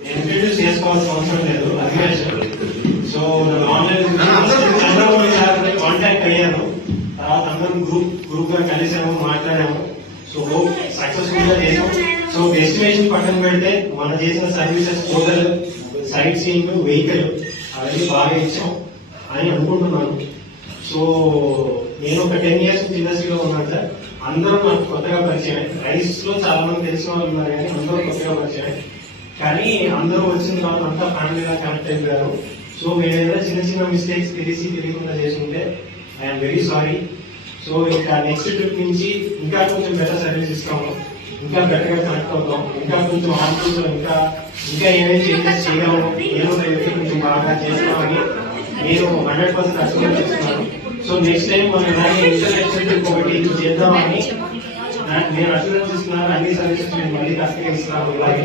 Introduce చేసుకోవాల్సిన అవసరం లేదు. అభిలాష్ సో ఆన్లైన్ కాంటాక్ట్ అయ్యాను. తర్వాత అందరం గ్రూప్ గా కలిసాము, మాట్లాడాము. సో సక్సెస్ఫుల్ గా చేసాం. సో డెస్టినేషన్ పక్కన పెడితే మనం చేసిన services total sight seeing, vehicle అవన్నీ బాగా ఇచ్చాం అని అనుకుంటున్నాను. సో నేను ఒక 10 years ఇండస్ట్రీలో ఉన్నాను సార్. అందరూ నాకు కొత్తగా పరిచయం. రైస్ లో చాలా మంది తెలిసిన వాళ్ళు ఉన్నారు కానీ అందరూ కొత్తగా పరిచయం. కానీ అందరూ వచ్చిన తర్వాత అంతా ఫ్యామిలీగా కనెక్ట్ అయిపోయారు. సో మేము ఏదైనా చిన్న మిస్టేక్స్ తెలియకుండా చేసుకుంటే ఐఎమ్ వెరీ సారీ. సో ఇంకా నెక్స్ట్ ట్రిప్ నుంచి ఇంకా కొంచెం బెటర్ సర్వీస్ ఇస్తాము, ఇంకా బెటర్ గా కనెక్ట్ అవుతాం, ఇంకా కొంచెం హాస్పిటల్స్ ఇంకా ఏమేమి చేంజెస్ చేయగలము, ఏముంటే కొంచెం బాగా చేస్తామని నేను 100% అసలు చేస్తున్నాను. సో నెక్స్ట్ టైం మనం ఇలాగే ఇంటర్నేషనల్ ట్రిప్ ఒకటి చేద్దామని నేను అసలు ఇస్తున్నాను. అన్ని సర్వీసెస్ నేను మళ్ళీ కష్టంగా ఇస్తున్నాను. ఇలాగే